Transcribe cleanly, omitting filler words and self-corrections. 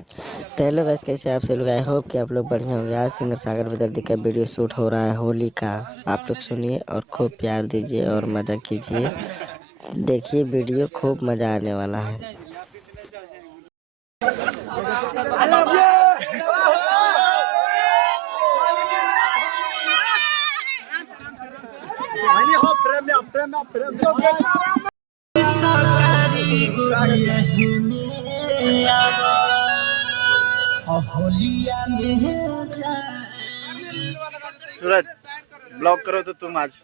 तो hello guys, कैसे आप सब लोग? आई होप कि आप लोग बढ़िया होंगे। आज सिंगर सागर बेदर्दी का वीडियो शूट हो रहा है होली का। आप लोग सुनिए और खूब प्यार दीजिए और मजा कीजिए। देखिए वीडियो, खूब मजा आने वाला है। सूरज ब्लॉक करो तो तुम आज